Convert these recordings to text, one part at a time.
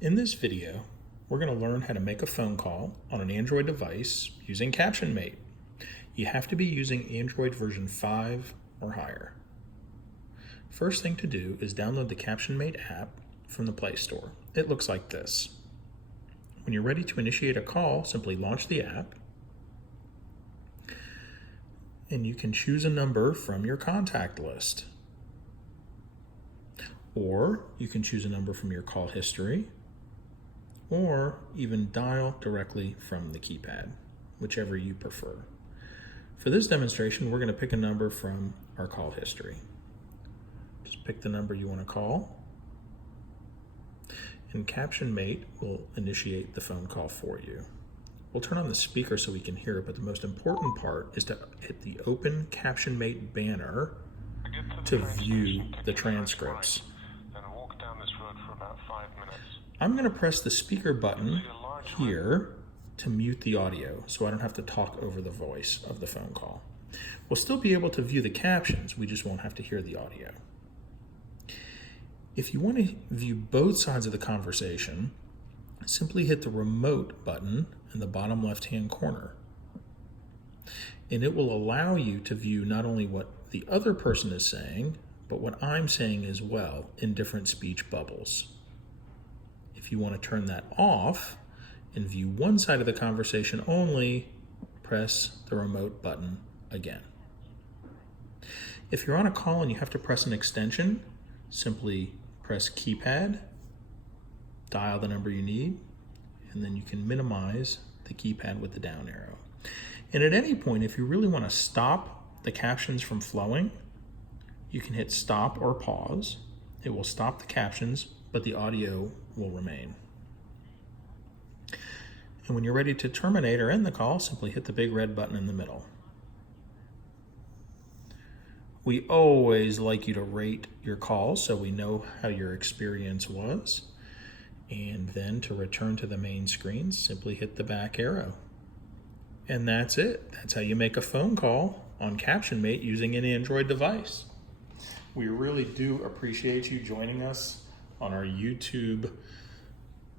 In this video, we're going to learn how to make a phone call on an Android device using CaptionMate. You have to be using Android version 5 or higher. First thing to do is download the CaptionMate app from the Play Store. It looks like this. When you're ready to initiate a call, simply launch the app, and you can choose a number from your contact list. Or you can choose a number from your call history, or even dial directly from the keypad, whichever you prefer. For this demonstration, we're going to pick a number from our call history. Just pick the number you want to call, and CaptionMate will initiate the phone call for you. We'll turn on the speaker so we can hear it, but the most important part is to hit the Open CaptionMate banner to view the transcripts. I'm going to press the speaker button here to mute the audio so I don't have to talk over the voice of the phone call. We'll still be able to view the captions, we just won't have to hear the audio. If you want to view both sides of the conversation, simply hit the remote button in the bottom left-hand corner. And it will allow you to view not only what the other person is saying, but what I'm saying as well in different speech bubbles. If you want to turn that off and view one side of the conversation only, press the remote button again. If you're on a call and you have to press an extension, simply press keypad, dial the number you need, and then you can minimize the keypad with the down arrow. And at any point, if you really want to stop the captions from flowing, you can hit stop or pause. It will stop the captions, but the audio will remain. And when you're ready to terminate or end the call, simply hit the big red button in the middle. We always like you to rate your calls so we know how your experience was. And then to return to the main screen, simply hit the back arrow. And that's it. That's how you make a phone call on CaptionMate using an Android device. We really do appreciate you joining us on our YouTube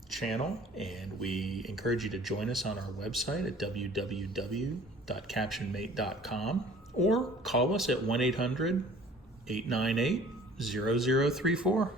channel, and we encourage you to join us on our website at www.captionmate.com or call us at 1-800-898-0034.